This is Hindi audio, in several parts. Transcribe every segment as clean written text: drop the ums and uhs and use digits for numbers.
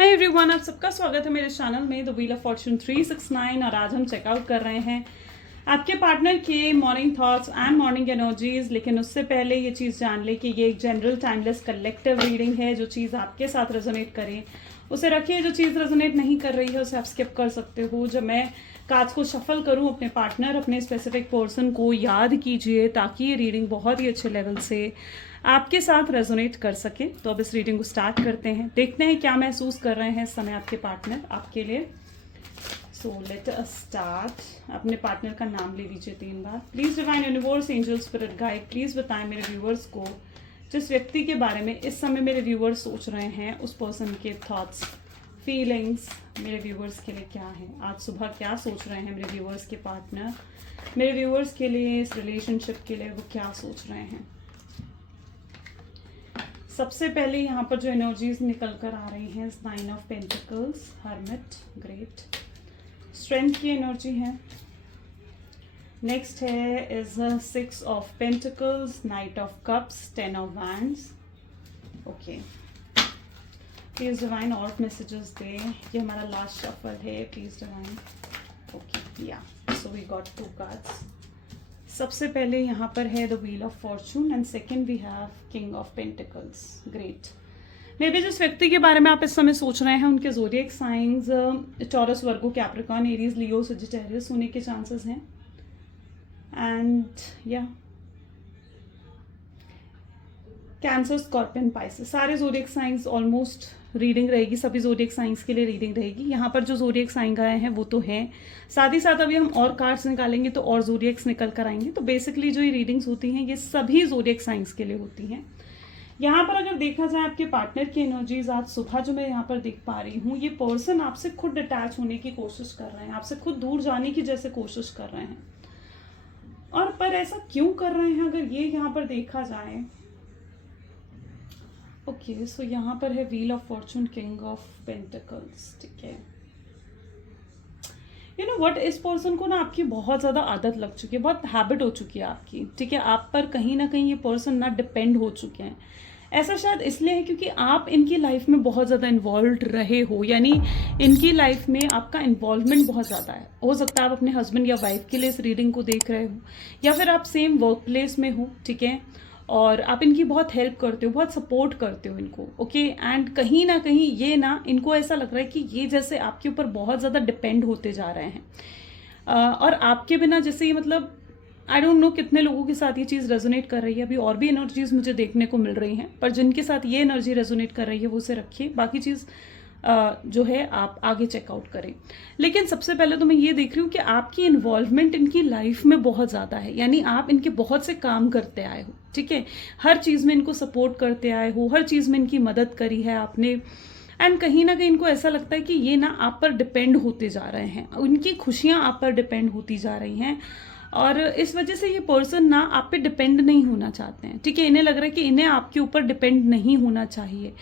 हाय एवरीवन, आप सबका स्वागत है मेरे चैनल में द व्हील ऑफ फॉर्चून 369। और आज हम चेकआउट कर रहे हैं आपके पार्टनर के morning thoughts and morning energies. लेकिन उससे पहले ये चीज़ जान ले कि ये एक जनरल टाइमलेस कलेक्टिव रीडिंग है। जो चीज़ आपके साथ रेजोनेट करे उसे रखिए, जो चीज़ रेजोनेट नहीं कर रही है उसे आप स्किप कर सकते हो। जब मैं कार्ड्स को शफल करूं, अपने पार्टनर, अपने स्पेसिफिक पर्सन को याद कीजिए ताकि ये रीडिंग बहुत ही अच्छे लेवल से आपके साथ रेजोनेट कर सके। तो अब इस रीडिंग को स्टार्ट करते हैं, देखते हैं क्या महसूस कर रहे हैं इस समय आपके पार्टनर आपके लिए। So let us start. अपने पार्टनर का नाम ले लीजिए 3 बार। Please divine universe, angel, spirit guide, please बताएं मेरे व्यूअर्स को जिस व्यक्ति के बारे में इस समय मेरे व्यूअर्स सोच रहे हैं, उस पर्सन के थॉट्स, फीलिंग्स मेरे व्यूअर्स के लिए क्या है। आज सुबह क्या सोच रहे हैं मेरे व्यूअर्स के पार्टनर, मेरे व्यूअर्स के लिए, इस रिलेशनशिप के लिए वो क्या सोच रहे हैं। सबसे पहले यहाँ पर जो एनर्जीज निकल कर आ रही हैं, 9 of pentacles, hermit, great, strength की एनर्जी है। नेक्स्ट है is 6 of pentacles, night of cups, 10 of wands. Okay, please divine और मैसेजेस दे। ये हमारा लास्ट शफल है, प्लीज डिवाइन। ओके, या सो वी गॉट 2 कार्ड्स। सबसे पहले यहाँ पर है the wheel of fortune and second we have king of pentacles. Great. Maybe जिस व्यक्ति के बारे में आप इस समय सोच रहे हैं उनके ज़ोडिएक साइंस टॉरस, वर्गो, कैप्रिकॉर्न, एरीज, लियो, सजिटेरियस होने के चांसेस हैं। एंड या कैंसर, स्कॉर्पियन, पाइसेस, सारे ज़ोडिएक साइंस ऑलमोस्ट रीडिंग रहेगी। सभी ज़ोडिएक साइंस के लिए रीडिंग रहेगी। यहाँ पर जो ज़ोडिएक साइन आए हैं वो तो है, साथ ही साथ अभी हम और कार्ड्स निकालेंगे तो और ज़ोडिएक्स निकल कर आएंगे। तो बेसिकली जो ये रीडिंग्स होती हैं ये सभी ज़ोडिएक साइंस के लिए होती हैं। यहाँ पर अगर देखा जाए आपके पार्टनर की एनर्जीज आज सुबह जो मैं यहाँ पर देख पा रही हूँ, ये पर्सन आपसे खुद अटैच होने की कोशिश कर रहे हैं, आपसे खुद दूर जाने की जैसे कोशिश कर रहे हैं। और पर ऐसा क्यों कर रहे हैं अगर ये यहाँ पर देखा जाए। ओके, सो यहाँ पर है wheel of Fortune, king of pentacles. ठीक है, यू नो व्हाट, इस पर्सन को ना आपकी बहुत ज़्यादा आदत लग चुकी है, बहुत हैबिट हो चुकी है आपकी। ठीक है, आप पर कहीं ना कहीं ये पर्सन ना डिपेंड हो चुके हैं। ऐसा शायद इसलिए है क्योंकि आप इनकी लाइफ में बहुत ज़्यादा इन्वॉल्व रहे हो, यानी इनकी लाइफ में आपका इन्वॉल्वमेंट बहुत ज़्यादा है। हो सकता है आप अपने हस्बैंड या वाइफ के लिए इस रीडिंग को देख रहे हो, या फिर आप सेम वर्क प्लेस में हो। ठीक है, और आप इनकी बहुत हेल्प करते हो, बहुत सपोर्ट करते हो इनको। ओके, एंड कहीं ना कहीं ये ना इनको ऐसा लग रहा है कि ये जैसे आपके ऊपर बहुत ज़्यादा डिपेंड होते जा रहे हैं। और आपके बिना जैसे ये, मतलब आई डोंट नो कितने लोगों के साथ ये चीज़ रेजोनेट कर रही है। अभी और भी एनर्जीज मुझे देखने को मिल रही हैं, पर जिनके साथ ये एनर्जी रेजोनेट कर रही है वो उसे रखिए, बाकी चीज़ जो है आप आगे चेकआउट करें। लेकिन सबसे पहले तो मैं ये देख रही हूँ कि आपकी इन्वॉल्वमेंट इनकी लाइफ में बहुत ज़्यादा है, यानी आप इनके बहुत से काम करते आए हो। ठीक है, हर चीज़ में इनको सपोर्ट करते आए हो, हर चीज़ में इनकी मदद करी है आपने। एंड कहीं ना कहीं इनको ऐसा लगता है कि ये ना आप पर डिपेंड होते जा रहे हैं, उनकी खुशियाँ आप पर डिपेंड होती जा रही हैं। और इस वजह से ये पर्सन ना आप पे डिपेंड नहीं होना चाहते हैं। ठीक है, इन्हें लग रहा है कि इन्हें आपके ऊपर डिपेंड नहीं होना चाहिए।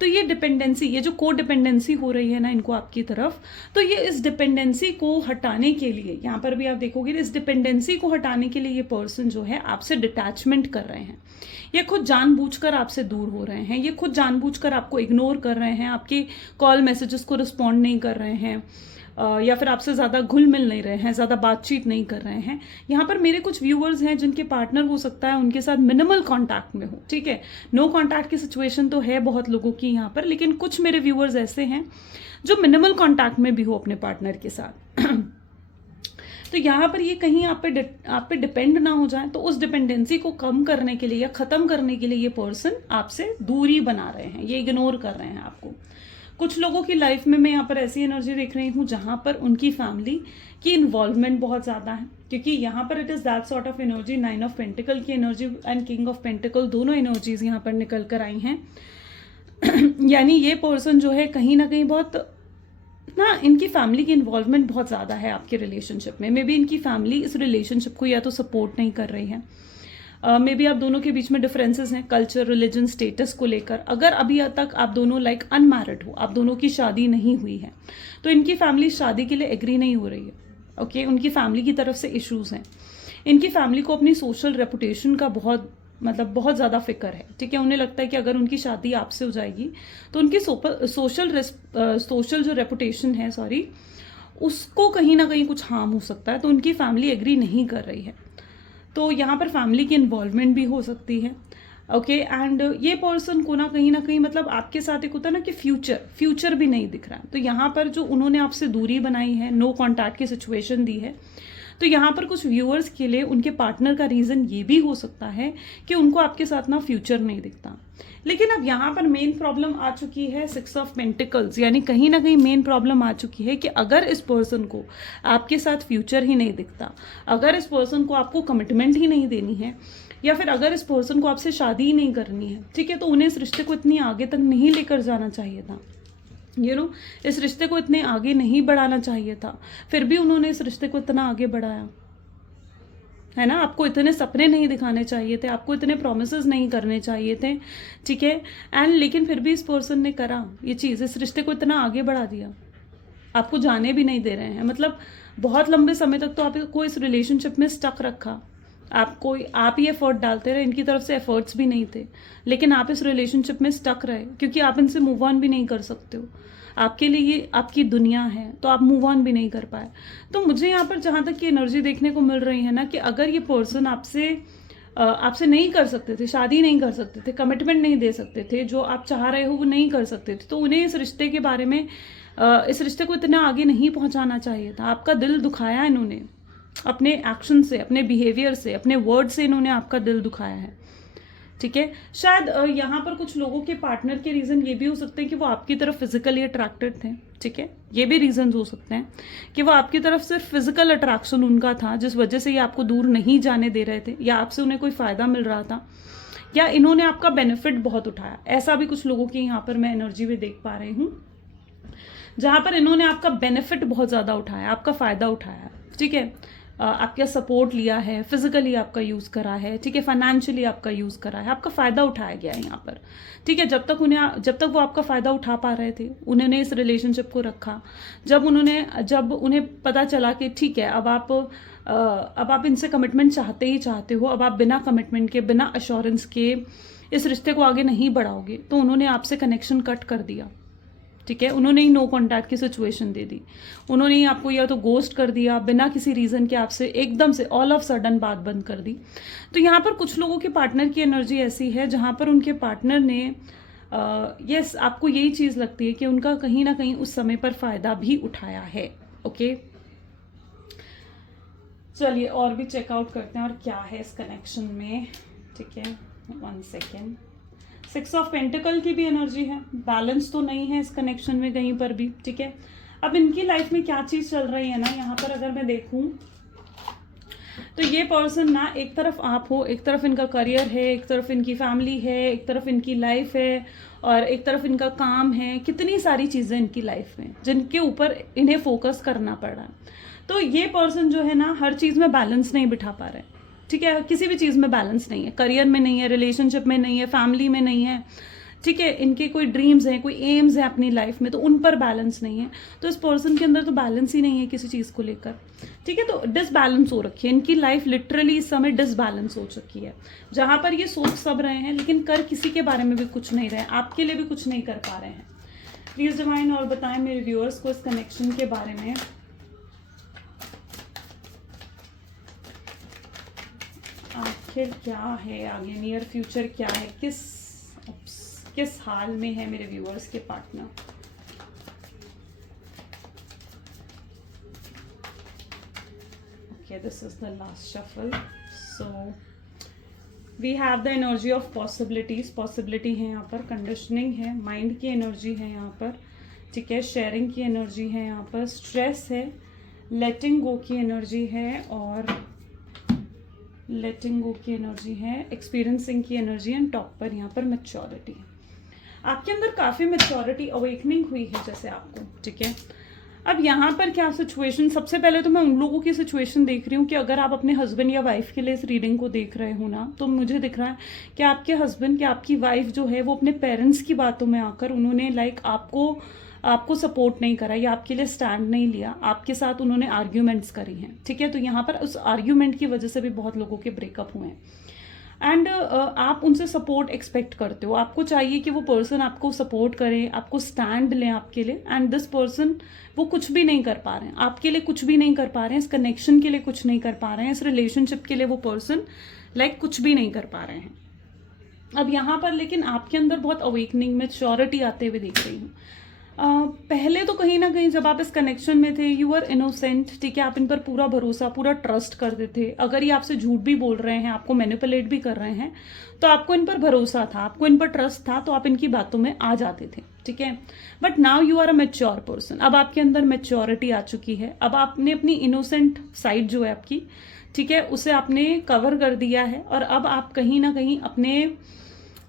तो ये डिपेंडेंसी, ये जो को डिपेंडेंसी हो रही है ना इनको आपकी तरफ, तो ये इस डिपेंडेंसी को हटाने के लिए, यहाँ पर भी आप देखोगे, इस डिपेंडेंसी को हटाने के लिए ये पर्सन जो है आपसे डिटैचमेंट कर रहे हैं। ये खुद जानबूझकर आपसे दूर हो रहे हैं, ये खुद जानबूझकर आपको इग्नोर कर रहे हैं, आपकी कॉल मैसेजेस को रिस्पॉन्ड नहीं कर रहे हैं, या फिर आपसे ज़्यादा घुल मिल नहीं रहे हैं, ज़्यादा बातचीत नहीं कर रहे हैं। यहाँ पर मेरे कुछ व्यूअर्स हैं जिनके पार्टनर हो सकता है उनके साथ मिनिमल कांटेक्ट में हो। ठीक है, नो कांटेक्ट की सिचुएशन तो है बहुत लोगों की यहाँ पर, लेकिन कुछ मेरे व्यूअर्स ऐसे हैं जो मिनिमल कांटेक्ट में भी हो अपने पार्टनर के साथ। तो यहाँ पर ये कहीं आप पे डिपेंड ना हो जाए, तो उस डिपेंडेंसी को कम करने के लिए या ख़त्म करने के लिए ये पर्सन आपसे दूरी बना रहे हैं, ये इग्नोर कर रहे हैं आपको। कुछ लोगों की लाइफ में मैं यहाँ पर ऐसी एनर्जी देख रही हूँ जहाँ पर उनकी फैमिली की इन्वॉल्वमेंट बहुत ज़्यादा है, क्योंकि यहाँ पर it is that sort of energy. 9 of pentacle की energy and king of pentacle, दोनों एनर्जीज यहाँ पर निकल कर आई हैं। यानी ये पर्सन जो है कहीं ना कहीं बहुत ना, इनकी फैमिली की इन्वॉल्वमेंट बहुत ज़्यादा है आपके रिलेशनशिप में। मे बी इनकी फैमिली इस रिलेशनशिप को या तो सपोर्ट नहीं कर रही है, मे बी आप दोनों के बीच में डिफरेंसेस हैं कल्चर, रिलीजन, स्टेटस को लेकर। अगर अभी तक आप दोनों लाइक अनमैरिड हो, आप दोनों की शादी नहीं हुई है, तो इनकी फैमिली शादी के लिए एग्री नहीं हो रही है। ओके, उनकी फैमिली की तरफ से इश्यूज हैं। इनकी फैमिली को अपनी सोशल रेपुटेशन का बहुत मतलब बहुत ज़्यादा फिक्र है, ठीक है। उन्हें लगता है कि अगर उनकी शादी आपसे हो जाएगी तो उनकी सोशल जो रेपुटेशन है, सॉरी, उसको कहीं ना कहीं कुछ हार्म हो सकता है, तो उनकी फैमिली एग्री नहीं कर रही है। तो यहाँ पर फैमिली की इन्वॉल्वमेंट भी हो सकती है, ओके। एंड ये पर्सन को ना कहीं मतलब आपके साथ एक होता है ना कि फ्यूचर भी नहीं दिख रहा है। तो यहाँ पर जो उन्होंने आपसे दूरी बनाई है, नो कॉन्टैक्ट की सिचुएशन दी है, तो यहाँ पर कुछ व्यूअर्स के लिए उनके पार्टनर का रीज़न ये भी हो सकता है कि उनको आपके साथ ना फ्यूचर नहीं दिखता। लेकिन अब यहाँ पर मेन प्रॉब्लम आ चुकी है 6 ऑफ पेंटिकल्स, यानी कहीं ना कहीं मेन प्रॉब्लम आ चुकी है कि अगर इस पर्सन को आपके साथ फ्यूचर ही नहीं दिखता, अगर इस पर्सन को आपको कमिटमेंट ही नहीं देनी है, या फिर अगर इस पर्सन को आपसे शादी ही नहीं करनी है, ठीक है, तो उन्हें इस रिश्ते को इतनी आगे तक नहीं लेकर जाना चाहिए था, इस रिश्ते को इतने आगे नहीं बढ़ाना चाहिए था। फिर भी उन्होंने इस रिश्ते को इतना आगे बढ़ाया, है ना। आपको इतने सपने नहीं दिखाने चाहिए थे, आपको इतने प्रोमिसेस नहीं करने चाहिए थे, ठीक है। एंड लेकिन फिर भी इस पर्सन ने करा ये चीज़, इस रिश्ते को इतना आगे बढ़ा दिया, आपको जाने भी नहीं दे रहे हैं। मतलब बहुत लंबे समय तक तो आपको इस रिलेशनशिप में स्टक रखा, आप ही एफर्ट डालते रहे, इनकी तरफ से एफर्ट्स भी नहीं थे, लेकिन आप इस रिलेशनशिप में स्टक रहे क्योंकि आप इनसे मूव ऑन भी नहीं कर सकते हो। आपके लिए ये आपकी दुनिया है, तो आप मूव ऑन भी नहीं कर पाए। तो मुझे यहाँ पर जहाँ तक की एनर्जी देखने को मिल रही है ना, कि अगर ये पर्सन आपसे नहीं कर सकते थे, शादी नहीं कर सकते थे, कमिटमेंट नहीं दे सकते थे, जो आप चाह रहे हो वो नहीं कर सकते थे, तो उन्हें इस रिश्ते के बारे में इस रिश्ते को इतना आगे नहीं पहुंचाना चाहिए था। आपका दिल दुखाया इन्होंने, अपने एक्शन से, अपने बिहेवियर से, अपने वर्ड से इन्होंने आपका दिल दुखाया है, ठीक है। शायद यहाँ पर कुछ लोगों के पार्टनर के रीज़न ये भी हो सकते हैं कि वो आपकी तरफ फिजिकली अट्रैक्टेड थे, ठीक है। ये भी रीजन हो सकते हैं कि वो आपकी तरफ सिर्फ फिजिकल अट्रैक्शन उनका था, जिस वजह से ये आपको दूर नहीं जाने दे रहे थे, या आपसे उन्हें कोई फ़ायदा मिल रहा था, या इन्होंने आपका बेनिफिट बहुत उठाया। ऐसा भी कुछ लोगों की यहाँ पर मैं एनर्जी में देख पा रही हूँ, जहाँ पर इन्होंने आपका बेनिफिट बहुत ज़्यादा उठाया, आपका फ़ायदा उठाया, ठीक है। आपका सपोर्ट लिया है, फिजिकली आपका यूज़ करा है, ठीक है, फाइनेंशियली आपका यूज़ करा है, आपका फ़ायदा उठाया गया है यहाँ पर, ठीक है। जब तक वो आपका फ़ायदा उठा पा रहे थे, उन्होंने इस रिलेशनशिप को रखा। जब उन्हें पता चला कि ठीक है, अब आप इनसे कमिटमेंट चाहते ही चाहते हो, अब आप बिना कमिटमेंट के, बिना अश्योरेंस के इस रिश्ते को आगे नहीं बढ़ाओगे, तो उन्होंने आपसे कनेक्शन कट कर दिया, ठीक है। उन्होंने ही नो कॉन्टैक्ट की सिचुएशन दे दी, उन्होंने ही आपको या तो गोस्ट कर दिया, बिना किसी रीज़न के आपसे एकदम से ऑल ऑफ सडन बात बंद कर दी। तो यहाँ पर कुछ लोगों के पार्टनर की एनर्जी ऐसी है जहाँ पर उनके पार्टनर ने यस आपको यही चीज़ लगती है कि उनका कहीं ना कहीं उस समय पर फ़ायदा भी उठाया है, ओके। चलिए और भी चेकआउट करते हैं और क्या है इस कनेक्शन में, ठीक है। 1 सेकेंड। 6 ऑफ पेंटिकल की भी एनर्जी है, बैलेंस तो नहीं है इस कनेक्शन में कहीं पर भी, ठीक है। अब इनकी लाइफ में क्या चीज़ चल रही है ना, यहाँ पर अगर मैं देखूँ तो ये पर्सन ना, एक तरफ आप हो, एक तरफ इनका करियर है, एक तरफ इनकी फैमिली है, एक तरफ इनकी लाइफ है, और एक तरफ इनका काम है। कितनी सारी चीज़ें इनकी लाइफ में जिनके ऊपर इन्हें फोकस करना पड़ रहा है। तो ये पर्सन जो है ना, हर चीज़ में बैलेंस नहीं बिठा पा रहे, ठीक है। किसी भी चीज़ में बैलेंस नहीं है, करियर में नहीं है, रिलेशनशिप में नहीं है, फैमिली में नहीं है, ठीक है। इनके कोई ड्रीम्स हैं, कोई एम्स हैं अपनी लाइफ में, तो उन पर बैलेंस नहीं है। तो इस पर्सन के अंदर तो बैलेंस ही नहीं है किसी चीज़ को लेकर, ठीक है। तो डिसबैलेंस हो रखी है इनकी लाइफ, लिटरली इस समय डिसबैलेंस हो चुकी है, जहाँ पर ये सोच सब रहे हैं लेकिन कर किसी के बारे में भी कुछ नहीं रहे, आपके लिए भी कुछ नहीं कर पा रहे हैं। प्लीज़ डिवाइन और बताएं मेरे व्यूअर्स को इस कनेक्शन के बारे में। आखिर क्या है आगे, नियर फ्यूचर क्या है, किस हाल में है मेरे व्यूअर्स के partner. Okay, this is the last shuffle. So we have the energy of possibilities, possibility है यहाँ पर, कंडीशनिंग है, माइंड की एनर्जी है यहाँ पर, ठीक है, शेयरिंग की एनर्जी है यहाँ पर, स्ट्रेस है, लेटिंग गो की एनर्जी है, और लेटिंग गो की एनर्जी है, एक्सपीरियंसिंग की एनर्जी, एंड टॉप पर यहाँ पर मैच्योरिटी है। आपके अंदर काफ़ी मैच्योरिटी अवेकनिंग हुई है जैसे आपको, ठीक है। अब यहाँ पर क्या सिचुएशन, सबसे पहले तो मैं उन लोगों की सिचुएशन देख रही हूँ कि अगर आप अपने हस्बैंड या वाइफ के लिए इस रीडिंग को देख रहे हो ना, तो मुझे दिख रहा है कि आपके हस्बैंड, कि आपकी वाइफ जो है वो अपने पेरेंट्स की बातों में आकर उन्होंने आपको सपोर्ट नहीं करा, या आपके लिए स्टैंड नहीं लिया, आपके साथ उन्होंने आर्ग्यूमेंट्स करी हैं, ठीक है। तो यहाँ पर उस आर्ग्यूमेंट की वजह से भी बहुत लोगों के ब्रेकअप हुए हैं। एंड आप उनसे सपोर्ट एक्सपेक्ट करते हो, आपको चाहिए कि वो पर्सन आपको सपोर्ट करे, आपको स्टैंड लें आपके लिए, एंड दिस पर्सन वो कुछ भी नहीं कर पा रहे हैं आपके लिए, कुछ भी नहीं कर पा रहे हैं, इस कनेक्शन के लिए कुछ नहीं कर पा रहे हैं, इस रिलेशनशिप के लिए वो पर्सन कुछ भी नहीं कर पा रहे हैं। अब यहाँ पर लेकिन आपके अंदर बहुत अवेकनिंग, मैच्योरिटी आते हुए देख रही हूँ। पहले तो कहीं ना कहीं जब आप इस कनेक्शन में थे, यू आर इनोसेंट, ठीक है, आप इन पर पूरा भरोसा, पूरा ट्रस्ट करते थे। अगर ये आपसे झूठ भी बोल रहे हैं, आपको मैनिपुलेट भी कर रहे हैं, तो आपको इन पर भरोसा था, आपको इन पर ट्रस्ट था, तो आप इनकी बातों में आ जाते थे, ठीक है। But now you are a mature person, अब आपके अंदर मैच्योरिटी आ चुकी है। अब आपने अपनी इनोसेंट साइड जो है आपकी, ठीक है, उसे आपने कवर कर दिया है, और अब आप कहीं ना कहीं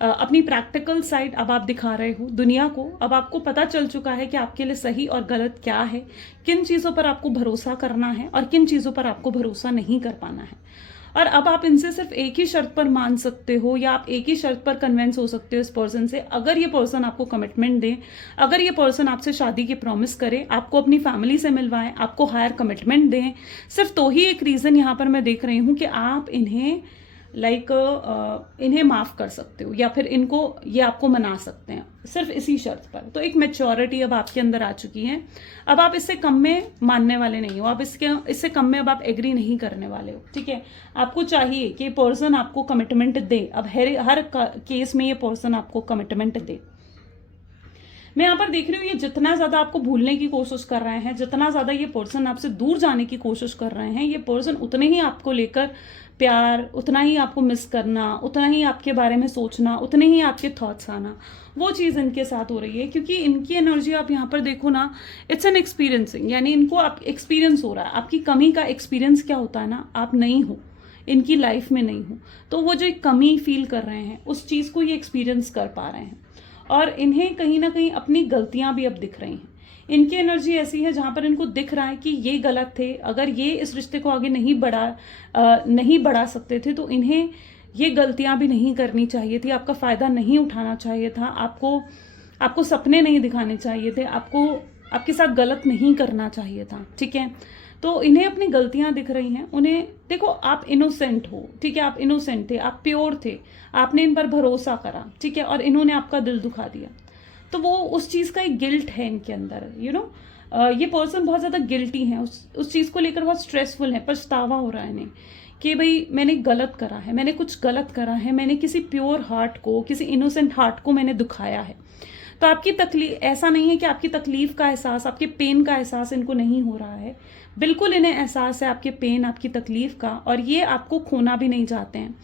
अपनी प्रैक्टिकल साइड अब आप दिखा रहे हो दुनिया को। अब आपको पता चल चुका है कि आपके लिए सही और गलत क्या है, किन चीज़ों पर आपको भरोसा करना है और किन चीज़ों पर आपको भरोसा नहीं कर पाना है। और अब आप इनसे सिर्फ एक ही शर्त पर मान सकते हो, या आप एक ही शर्त पर कन्वेंस हो सकते हो इस पर्सन से, अगर ये पर्सन आपको कमिटमेंट दे, अगर ये पर्सन आपसे शादी की प्रॉमिस करे, आपको अपनी फैमिली से मिलवाए, आपको हायर कमिटमेंट दें। सिर्फ तो ही एक रीज़न यहाँ पर मैं देख रही हूँ कि आप इन्हें इन्हें माफ़ कर सकते हो, या फिर ये आपको मना सकते हैं, सिर्फ इसी शर्त पर। तो एक मैच्योरिटी अब आपके अंदर आ चुकी है। अब आप इससे कम में मानने वाले नहीं हो, आप इससे कम में अब आप एग्री नहीं करने वाले हो, ठीक है। आपको चाहिए कि पर्सन आपको कमिटमेंट दे, अब हर केस में ये पर्सन आपको कमिटमेंट दे। मैं यहाँ पर देख रही हूँ, ये जितना ज़्यादा आपको भूलने की कोशिश कर रहे हैं, जितना ज़्यादा ये पर्सन आपसे दूर जाने की कोशिश कर रहे हैं, ये पर्सन उतने ही आपको लेकर प्यार, उतना ही आपको मिस करना, उतना ही आपके बारे में सोचना, उतने ही आपके थॉट्स आना, वो चीज़ इनके साथ हो रही है। क्योंकि इनकी एनर्जी आप यहाँ पर देखो ना, इट्स एन एक्सपीरियंसिंग, यानी इनको आप एक्सपीरियंस हो रहा है। आपकी कमी का एक्सपीरियंस क्या होता है ना, आप नहीं हो, इनकी लाइफ में नहीं हो, तो वो जो एक कमी फील कर रहे हैं, उस चीज़ को ये एक्सपीरियंस कर पा रहे हैं। और इन्हें कहीं ना कहीं अपनी गलतियां भी अब दिख रही हैं। इनकी एनर्जी ऐसी है जहां पर इनको दिख रहा है कि ये गलत थे, अगर ये इस रिश्ते को आगे नहीं बढ़ा सकते थे, तो इन्हें ये गलतियां भी नहीं करनी चाहिए थी, आपका फ़ायदा नहीं उठाना चाहिए था, आपको सपने नहीं दिखाने चाहिए थे, आपके साथ गलत नहीं करना चाहिए था, ठीक है। तो इन्हें अपनी गलतियां दिख रही हैं। उन्हें देखो, आप इनोसेंट हो, ठीक है, आप इनोसेंट थे, आप प्योर थे, आपने इन पर भरोसा करा, ठीक है, और इन्होंने आपका दिल दुखा दिया। तो वो उस चीज़ का एक गिल्ट है इनके अंदर, ये पर्सन बहुत ज़्यादा गिल्टी है, उस चीज़ को लेकर बहुत स्ट्रेसफुल है, पछतावा हो रहा है इन्हें कि भाई मैंने गलत करा है, मैंने कुछ गलत करा है, मैंने किसी प्योर हार्ट को, किसी इनोसेंट हार्ट को मैंने दुखाया है। तो आपकी तकलीफ, ऐसा नहीं है कि आपकी तकलीफ का एहसास, आपके पेन का एहसास इनको नहीं हो रहा है, बिल्कुल इन्हें एहसास है आपके पेन, आपकी तकलीफ का, और ये आपको खोना भी नहीं चाहते हैं।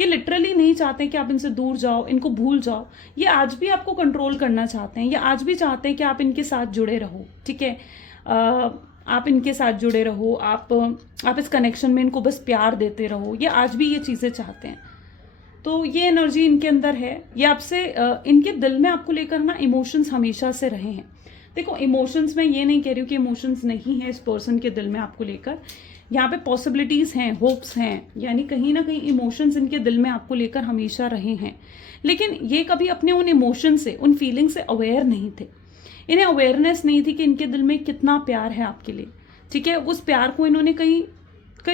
ये लिटरली नहीं चाहते कि आप इनसे दूर जाओ, इनको भूल जाओ। ये आज भी आपको कंट्रोल करना चाहते हैं, ये आज भी चाहते हैं कि आप इनके साथ जुड़े रहो, ठीक है, आप इनके साथ जुड़े रहो, आप इस कनेक्शन में इनको बस प्यार देते रहो, ये आज भी ये चीज़ें चाहते हैं। तो ये एनर्जी इनके अंदर है, ये आपसे इनके दिल में आपको लेकर ना इमोशंस हमेशा से रहे हैं। देखो, इमोशंस, मैं ये नहीं कह रही हूँ कि इमोशंस नहीं है इस पर्सन के दिल में आपको लेकर, यहाँ पे पॉसिबिलिटीज़ हैं, होप्स हैं, यानी कहीं ना कहीं इमोशंस इनके दिल में आपको लेकर हमेशा रहे हैं। लेकिन ये कभी अपने उन इमोशन से, उन फीलिंग से अवेयर नहीं थे, इन्हें अवेयरनेस नहीं थी कि इनके दिल में कितना प्यार है आपके लिए, ठीक है। उस प्यार को इन्होंने कहीं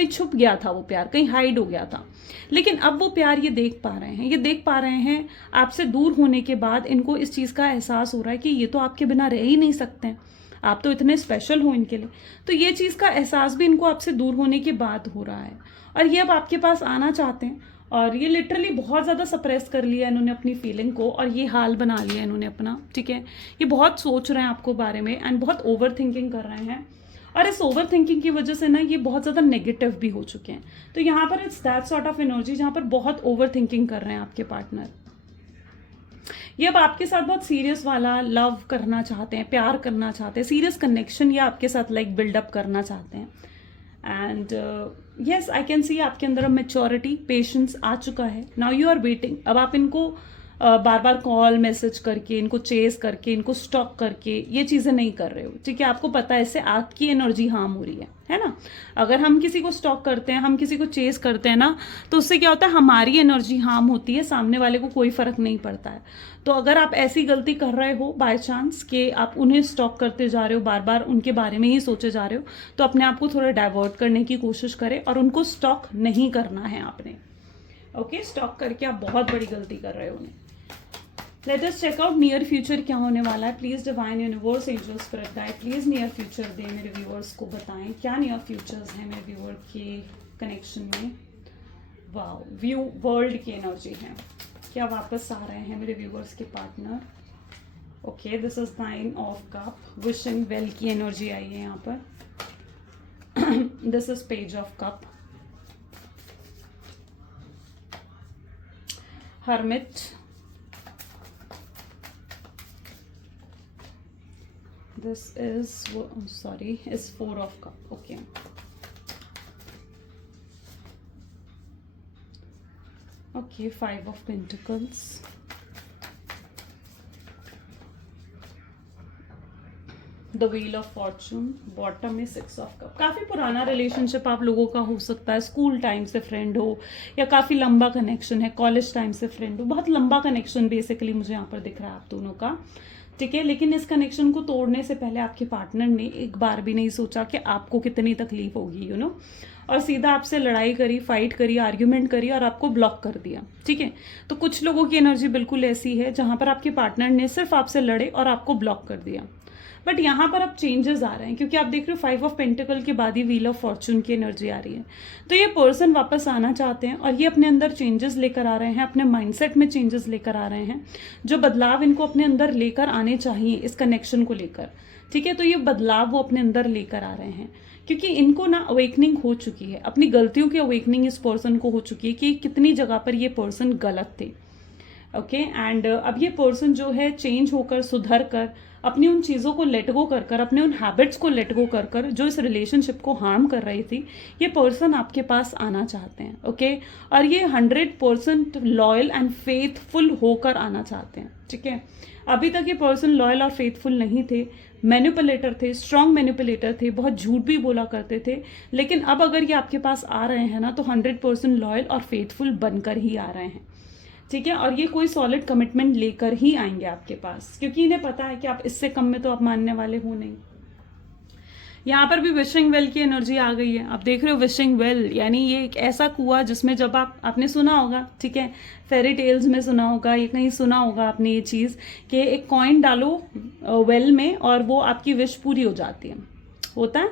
छुप गया था, वो प्यार कहीं हाइड हो गया था। लेकिन अब वो प्यार ये देख पा रहे हैं, आपसे दूर होने के बाद इनको इस चीज़ का एहसास हो रहा है कि ये तो आपके बिना रह ही नहीं सकते हैं, आप तो इतने स्पेशल हो इनके लिए। तो ये चीज़ का एहसास भी इनको आपसे दूर होने के बाद हो रहा है, और ये अब आपके पास आना चाहते हैं। और ये लिटरली बहुत ज़्यादा सप्रेस कर लिया इन्होंने अपनी फीलिंग को, और ये हाल बना लिया इन्होंने अपना, ठीक है। ये बहुत सोच रहे हैं आपको बारे में, एंड बहुत ओवर थिंकिंग कर रहे हैं, और इस ओवर थिंकिंग की वजह से ना ये बहुत ज़्यादा नेगेटिव भी हो चुके हैं। तो यहाँ पर it's that sort of energy जहाँ पर बहुत ओवर थिंकिंग कर रहे हैं आपके पार्टनर। ये अब आपके साथ बहुत सीरियस वाला लव करना चाहते हैं, प्यार करना चाहते हैं, सीरियस कनेक्शन ये आपके साथ बिल्डअप करना चाहते हैं। And yes, I can see आपके अंदर मैच्योरिटी, पेशेंस आ चुका है। Now you are waiting. अब आप इनको बार बार कॉल मैसेज करके, इनको चेस करके, इनको स्टॉक करके ये चीज़ें नहीं कर रहे हो, ठीक है। आपको पता है इससे आपकी एनर्जी हार्म हो रही है ना। अगर हम किसी को स्टॉक करते हैं, हम किसी को चेस करते हैं ना, तो उससे क्या होता है, हमारी एनर्जी हार्म होती है, सामने वाले को कोई फर्क नहीं पड़ता है। तो अगर आप ऐसी गलती कर रहे हो बाय चांस कि आप उन्हें स्टॉक करते जा रहे हो, बार बार उनके बारे में ही सोचे जा रहे हो, तो अपने आप को थोड़ा डाइवर्ट करने की कोशिश करें और उनको स्टॉक नहीं करना है आपने, ओके, स्टॉक करके आप बहुत बड़ी गलती कर रहे हो उन्हें। Let us check out near future क्या होने वाला है। Please divine universe angel spirit guide please near future दे मेरे व्यूअर्स को, बताएं क्या नियर फ्यूचर्स हैं मेरे व्यूअर के कनेक्शन में। वाओ, व्यू वर्ल्ड की एनर्जी है, क्या वापस आ रहे हैं मेरे व्यूअर्स के partner. Okay, this is 9 of cup, wishing well की एनर्जी आई है यहाँ पर। This is page of cup, hermit, this is sorry is 4 of cup. Okay, okay, 5 of pentacles, the wheel of Fortune, bottom में 6 ऑफ कप। काफ़ी पुराना रिलेशनशिप आप लोगों का हो सकता है, स्कूल टाइम से फ्रेंड हो या काफ़ी लंबा कनेक्शन है, कॉलेज टाइम से फ्रेंड हो, बहुत लंबा कनेक्शन बेसिकली मुझे यहाँ पर दिख रहा है आप दोनों का, ठीक है। लेकिन इस कनेक्शन को तोड़ने से पहले आपके पार्टनर ने एक बार भी नहीं सोचा कि आपको कितनी तकलीफ होगी, यू नो, और सीधा आपसे लड़ाई करी, फाइट करी, आर्ग्यूमेंट करी और आपको ब्लॉक कर दिया, ठीक है। तो कुछ लोगों की एनर्जी बिल्कुल ऐसी है जहां पर आपके पार्टनर ने सिर्फ आपसे लड़े और आपको ब्लॉक कर दिया। बट यहाँ पर अब चेंजेस आ रहे हैं क्योंकि आप देख रहे हो 5 ऑफ पेंटिकल के बाद ही व्हील ऑफ फॉर्चून की एनर्जी आ रही है। तो ये पर्सन वापस आना चाहते हैं और ये अपने अंदर चेंजेस लेकर आ रहे हैं, अपने माइंडसेट में चेंजेस लेकर आ रहे हैं, जो बदलाव इनको अपने अंदर लेकर आने चाहिए इस कनेक्शन को लेकर, ठीक है। तो ये बदलाव वो अपने अंदर लेकर आ रहे हैं क्योंकि इनको ना अवेकनिंग हो चुकी है, अपनी गलतियों की अवेकनिंग इस पर्सन को हो चुकी है कि कितनी जगह पर ये पर्सन गलत थे, ओके। एंड अब ये पर्सन जो है चेंज होकर, सुधर कर, अपनी उन चीज़ों को लेट गो कर कर, अपने उन हैबिट्स को लेट गो कर कर जो इस रिलेशनशिप को हार्म कर रही थी, ये पर्सन आपके पास आना चाहते हैं, ओके। और ये 100% लॉयल एंड फेथफुल होकर आना चाहते हैं, ठीक है। अभी तक ये पर्सन लॉयल और फेथफुल नहीं थे, मैनिपुलेटर थे, स्ट्रॉन्ग मैनिपुलेटर थे, बहुत झूठ भी बोला करते थे। लेकिन अब अगर ये आपके पास आ रहे हैं ना तो 100% लॉयल और फेथफुल बनकर ही आ रहे हैं, ठीक है। और ये कोई सॉलिड कमिटमेंट लेकर ही आएंगे आपके पास क्योंकि इन्हें पता है कि आप इससे कम में तो आप मानने वाले हो नहीं। यहाँ पर भी विशिंग वेल की एनर्जी आ गई है, आप देख रहे हो विशिंग वेल, यानी ये एक ऐसा कुआं जिसमें जब आपने सुना होगा, ठीक है, फेरी टेल्स में सुना होगा, ये कहीं सुना होगा आपने ये चीज़ कि एक कॉइन डालो वेल में और वो आपकी विश पूरी हो जाती है, होता है,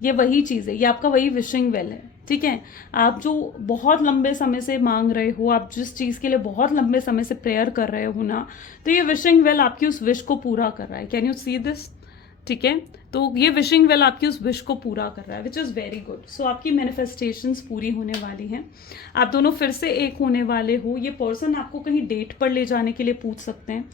ये वही चीज़ है, ये आपका वही विशिंग वेल है, ठीक है। आप जो बहुत लंबे समय से मांग रहे हो, आप जिस चीज़ के लिए बहुत लंबे समय से प्रेयर कर रहे हो ना, तो ये विशिंग वेल आपकी उस विश को पूरा कर रहा है। कैन यू सी दिस, ठीक है। तो ये विशिंग वेल आपकी उस विश को पूरा कर रहा है, विच इज़ वेरी गुड। सो आपकी मैनिफेस्टेशंस पूरी होने वाली हैं, आप दोनों फिर से एक होने वाले हो। ये पर्सन आपको कहीं डेट पर ले जाने के लिए पूछ सकते हैं,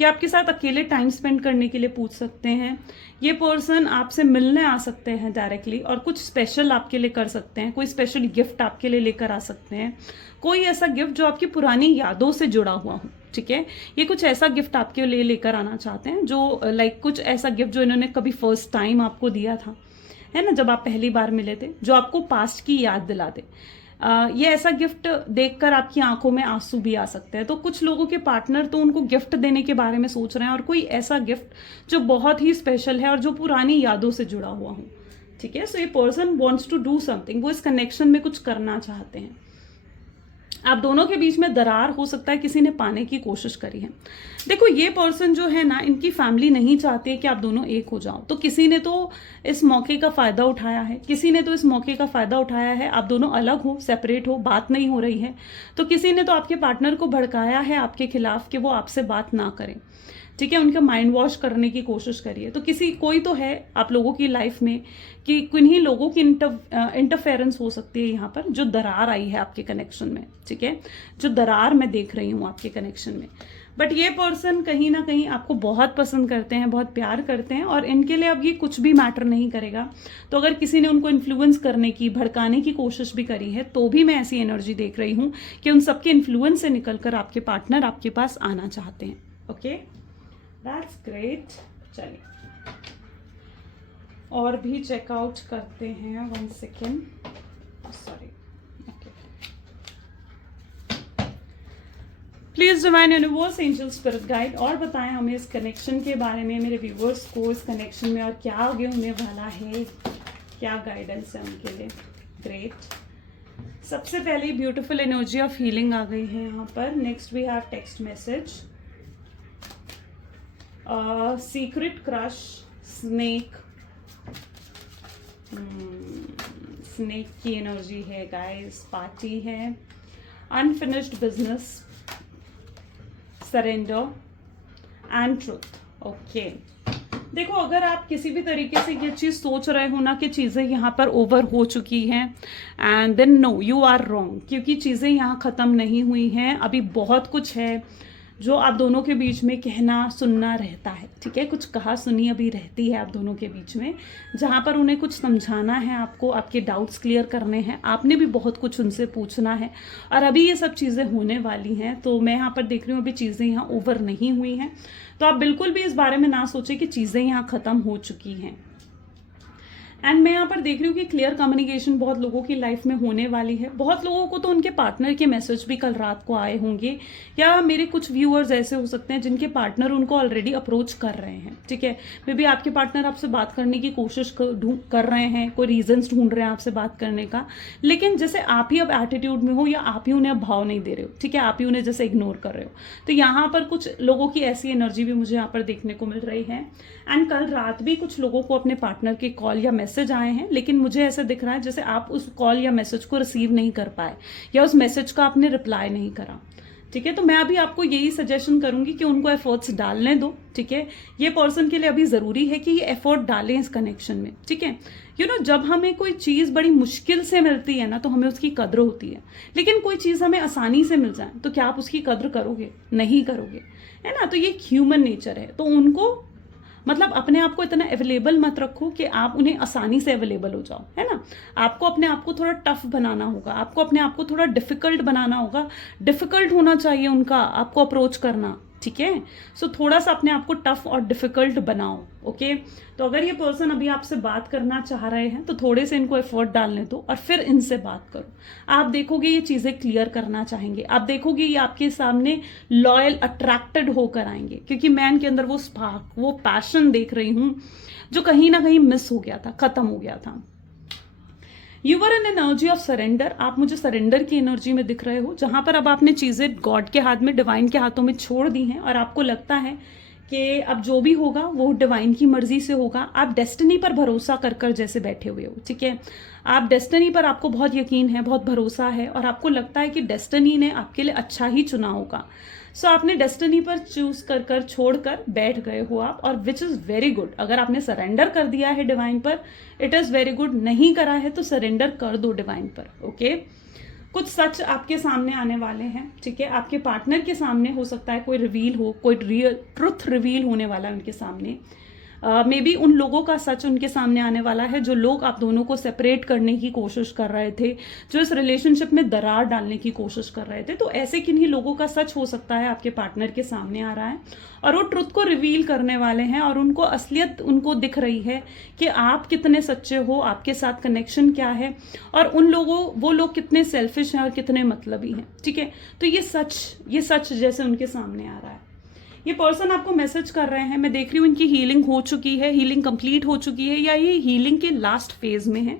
या आपके साथ अकेले टाइम स्पेंड करने के लिए पूछ सकते हैं। ये पर्सन आपसे मिलने आ सकते हैं डायरेक्टली और कुछ स्पेशल आपके लिए कर सकते हैं, कोई स्पेशल गिफ्ट आपके लिए लेकर आ सकते हैं, कोई ऐसा गिफ्ट जो आपकी पुरानी यादों से जुड़ा हुआ हो, ठीक है। ये कुछ ऐसा गिफ्ट आपके लिए लेकर आना चाहते हैं जो लाइक कुछ ऐसा गिफ्ट जो इन्होंने कभी फर्स्ट टाइम आपको दिया था, है ना, जब आप पहली बार मिले थे, जो आपको पास्ट की याद दिला दे। ये ऐसा गिफ्ट देखकर आपकी आंखों में आंसू भी आ सकते हैं। तो कुछ लोगों के पार्टनर तो उनको गिफ्ट देने के बारे में सोच रहे हैं, और कोई ऐसा गिफ्ट जो बहुत ही स्पेशल है और जो पुरानी यादों से जुड़ा हुआ हो, ठीक है। सो ये person wants to do something, वो इस कनेक्शन में कुछ करना चाहते हैं। आप दोनों के बीच में दरार हो सकता है, किसी ने पाने की कोशिश करी है। देखो ये पर्सन जो है ना, इनकी फैमिली नहीं चाहती है कि आप दोनों एक हो जाओ, तो किसी ने तो इस मौके का फायदा उठाया है, किसी ने तो इस मौके का फायदा उठाया है। आप दोनों अलग हो, सेपरेट हो, बात नहीं हो रही है, तो किसी ने तो आपके पार्टनर को भड़काया है आपके खिलाफ कि वो आपसे बात ना करें, ठीक है, उनका माइंड वॉश करने की कोशिश करिए। तो कोई तो है आप लोगों की लाइफ में कि किन्हीं लोगों की इंटरफेरेंस हो सकती है यहाँ पर, जो दरार आई है आपके कनेक्शन में, ठीक है, जो दरार मैं देख रही हूँ आपके कनेक्शन में। बट ये पर्सन कहीं ना कहीं आपको बहुत पसंद करते हैं, बहुत प्यार करते हैं, और इनके लिए अब ये कुछ भी मैटर नहीं करेगा। तो अगर किसी ने उनको इन्फ्लुएंस करने की, भड़काने की कोशिश भी करी है, तो भी मैं ऐसी एनर्जी देख रही हूँ कि उन सबके इन्फ्लुएंस से निकलकर आपके पार्टनर आपके पास आना चाहते हैं। Okay, that's great. चलिए और भी चेकआउट करते हैं, 1 second, sorry. Please divine universe angel spirit guide, और बताएं हमें इस कनेक्शन के बारे में, मेरे व्यूवर्स को इस कनेक्शन में और क्या आगे होने वाला है, क्या गाइडेंस है उनके लिए। ग्रेट, सबसे पहले ब्यूटीफुल एनर्जी ऑफ हीलिंग आ गई है यहाँ पर. Next we have text message. Secret crush, snake. Snake की एनर्जी है गाइस. पार्टी है. Unfinished business, surrender and truth. Okay, देखो अगर आप किसी भी तरीके से ये चीज़ सोच रहे हो ना कि चीज़ें यहाँ पर ओवर हो चुकी हैं, and then no, you are wrong. क्योंकि चीज़ें यहाँ ख़त्म नहीं हुई हैं. अभी बहुत कुछ है जो आप दोनों के बीच में कहना सुनना रहता है. ठीक है, कुछ कहा सुनी अभी रहती है आप दोनों के बीच में, जहाँ पर उन्हें कुछ समझाना है आपको, आपके डाउट्स क्लियर करने हैं. आपने भी बहुत कुछ उनसे पूछना है, और अभी ये सब चीज़ें होने वाली हैं. तो मैं यहाँ पर देख रही हूँ अभी चीज़ें यहाँ ओवर नहीं हुई हैं. तो आप बिल्कुल भी इस बारे में ना सोचें कि चीज़ें यहाँ ख़त्म हो चुकी हैं. एंड मैं यहाँ पर देख रही हूँ कि क्लियर कम्युनिकेशन बहुत लोगों की लाइफ में होने वाली है. बहुत लोगों को तो उनके पार्टनर के मैसेज भी कल रात को आए होंगे, या मेरे कुछ व्यूअर्स ऐसे हो सकते हैं जिनके पार्टनर उनको ऑलरेडी अप्रोच कर रहे हैं. ठीक है, मे बी आपके पार्टनर आपसे बात करने की कोशिश कर रहे हैं, कोई रीजंस ढूंढ रहे हैं आपसे बात करने का, लेकिन जैसे आप ही अब एटीट्यूड में हो, या आप ही उन्हें अब भाव नहीं दे रहे हो. ठीक है, आप ही उन्हें जैसे इग्नोर कर रहे हो. तो यहाँ पर कुछ लोगों की ऐसी एनर्जी भी मुझे यहाँ पर देखने को मिल रही है. एंड कल रात भी कुछ लोगों को अपने पार्टनर के कॉल या मैसेज आए हैं, लेकिन मुझे ऐसा दिख रहा है जैसे आप उस कॉल या मैसेज को रिसीव नहीं कर पाए, या उस मैसेज का आपने रिप्लाई नहीं करा. ठीक है, तो मैं अभी आपको यही सजेशन करूंगी कि उनको एफर्ट्स डालने दो. ठीक है, ये पर्सन के लिए अभी ज़रूरी है कि ये एफर्ट डालें इस कनेक्शन में. ठीक है, जब हमें कोई चीज़ बड़ी मुश्किल से मिलती है ना, तो हमें उसकी कद्र होती है. लेकिन कोई चीज़ हमें आसानी से मिल जाए तो क्या आप उसकी कद्र करोगे? नहीं करोगे, है ना. तो ये ह्यूमन नेचर है. तो उनको मतलब अपने आप को इतना अवेलेबल मत रखो कि आप उन्हें आसानी से अवेलेबल हो जाओ, है ना. आपको अपने आप को थोड़ा टफ बनाना होगा, आपको अपने आप को थोड़ा डिफिकल्ट बनाना होगा. डिफिकल्ट होना चाहिए उनका आपको अप्रोच करना. ठीक है, सो थोड़ा सा अपने आप को टफ और डिफिकल्ट बनाओ. ओके, तो अगर ये पर्सन अभी आपसे बात करना चाह रहे हैं तो थोड़े से इनको एफर्ट डालने दो और फिर इनसे बात करो. आप देखोगे ये चीज़ें क्लियर करना चाहेंगे. आप देखोगे ये आपके सामने लॉयल अट्रैक्टेड होकर आएंगे, क्योंकि मैं इनके अंदर वो स्पार्क, वो पैशन देख रही हूँ जो कहीं ना कहीं मिस हो गया था, खत्म हो गया था. You were N energy of surrender. आप मुझे सरेंडर की एनर्जी में दिख रहे हो, जहां पर अब आपने चीज़ें गॉड के हाथ में, डिवाइन के हाथों में छोड़ दी हैं, और आपको लगता है कि अब जो भी होगा वो डिवाइन की मर्जी से होगा. आप डेस्टिनी पर भरोसा कर कर जैसे बैठे हुए हो. ठीक है, आप डेस्टिनी पर, आपको बहुत यकीन है, बहुत भरोसा है, और आपको लगता है कि डेस्टिनी ने आपके लिए अच्छा ही चुना होगा. सो आपने डेस्टिनी पर चूज कर कर छोड़ कर बैठ गए हो आप, और विच इज़ वेरी गुड. अगर आपने सरेंडर कर दिया है डिवाइन पर, इट इज़ वेरी गुड. नहीं करा है तो सरेंडर कर दो डिवाइन पर. ओके, कुछ सच आपके सामने आने वाले हैं. ठीक है, आपके पार्टनर के सामने हो सकता है कोई रिवील हो, कोई रियल ट्रुथ रिवील होने वाला है उनके सामने. मे बी उन लोगों का सच उनके सामने आने वाला है जो लोग आप दोनों को सेपरेट करने की कोशिश कर रहे थे, जो इस रिलेशनशिप में दरार डालने की कोशिश कर रहे थे. तो ऐसे किन्हीं लोगों का सच हो सकता है आपके पार्टनर के सामने आ रहा है, और वो ट्रुथ को रिवील करने वाले हैं, और उनको असलियत उनको दिख रही है कि आप कितने सच्चे हो, आपके साथ कनेक्शन क्या है, और वो लोग कितने सेल्फिश हैं और कितने मतलबी हैं. ठीक है, तो ये सच जैसे उनके सामने आ रहा है. ये पर्सन आपको मैसेज कर रहे हैं, मैं देख रही हूँ इनकी हीलिंग हो चुकी है, हीलिंग कंप्लीट हो चुकी है, या ये हीलिंग के लास्ट फेज में है.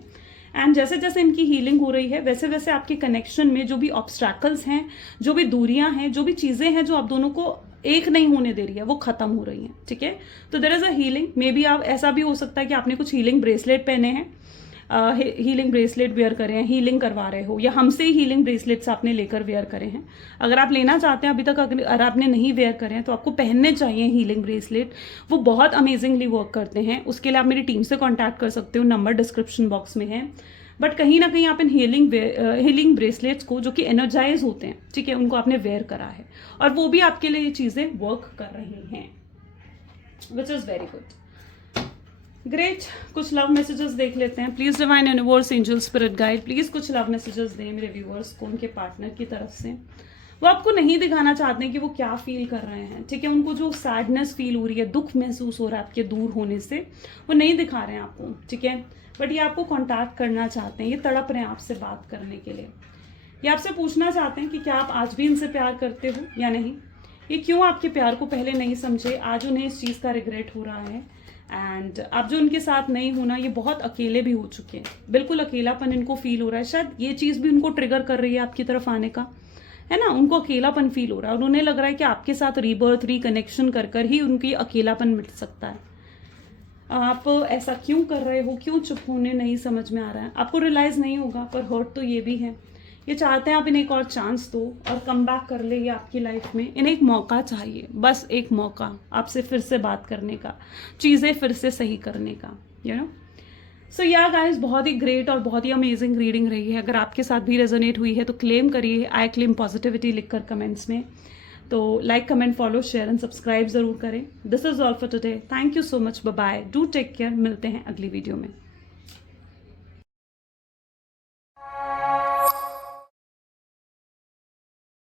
एंड जैसे जैसे इनकी हीलिंग हो रही है वैसे वैसे आपके कनेक्शन में जो भी ऑब्स्ट्रैकल्स हैं, जो भी दूरियां हैं, जो भी चीज़ें हैं जो आप दोनों को एक नहीं होने दे रही है, वो खत्म हो रही हैं. ठीक है, तो there is a healing. Maybe आप, ऐसा भी हो सकता है कि आपने कुछ हीलिंग ब्रेसलेट पहने हैं, हीलिंग ब्रेसलेट वेयर करे हैं, हीलिंग करवा रहे हो, या हमसे ही हीलिंग ब्रेसलेट्स आपने लेकर वेयर करे हैं. अगर आप लेना चाहते हैं अभी तक, अगर आपने नहीं वेयर करे हैं तो आपको पहनने चाहिए हीलिंग ब्रेसलेट. वो बहुत अमेजिंगली वर्क करते हैं. उसके लिए आप मेरी टीम से कॉन्टैक्ट कर सकते हो, नंबर डिस्क्रिप्शन बॉक्स में है. बट कहीं ना कहीं आप इन हीलिंग ब्रेसलेट्स को, जो कि एनर्जाइज होते हैं, ठीक है, उनको आपने वेयर करा है, और वो भी आपके लिए ये चीज़ें वर्क कर रही हैं, which is very good. Great, कुछ लव मैसेजेस देख लेते हैं. Please divine universe, angel, spirit guide, please कुछ लव मैसेजेस दें मेरे व्यूअर्स को उनके पार्टनर की तरफ से. वो आपको नहीं दिखाना चाहते हैं कि वो क्या फील कर रहे हैं. ठीक है, उनको जो सैडनेस फील हो रही है, दुख महसूस हो रहा है आपके दूर होने से, वो नहीं दिखा रहे हैं आपको. ठीक है, बट ये आपको कॉन्टैक्ट करना चाहते हैं, ये तड़प रहे हैं आपसे बात करने के लिए. ये आपसे पूछना चाहते हैं कि क्या आप आज भी इनसे प्यार करते हो या नहीं. ये क्यों आपके प्यार को पहले नहीं समझे, आज उन्हें इस चीज़ का रिग्रेट हो रहा है. एंड आप जो उनके साथ नहीं होना, ये बहुत अकेले भी हो चुके हैं, बिल्कुल अकेलापन इनको फील हो रहा है। शायद ये चीज़ भी उनको ट्रिगर कर रही है आपकी तरफ आने का, है ना। उनको अकेलापन फील हो रहा है और उन्हें लग रहा है कि आपके साथ रीबर्थ, रिकनेक्शन कर कर ही उनकी अकेलापन मिट सकता है। आप ऐसा क्यों कर रहे हो, क्यों चुप होने, नहीं समझ में आ रहा है। आपको रियलाइज़ नहीं होगा, पर हर्ट तो ये भी है। ये चाहते हैं आप इन्हें एक और चांस दो और कम बैक कर ले ये आपकी लाइफ में। इन्हें एक मौका चाहिए, बस एक मौका आपसे फिर से बात करने का, चीज़ें फिर से सही करने का, यू नो। सो या गाइस, बहुत ही ग्रेट और बहुत ही अमेजिंग रीडिंग रही है। अगर आपके साथ भी रेजोनेट हुई है तो क्लेम करिए, आई क्लेम पॉजिटिविटी लिखकर कमेंट्स में। तो like, comment, follow, share and subscribe ज़रूर करें। This is all for today. Thank you so much, bye bye, do take care. मिलते हैं अगली वीडियो में।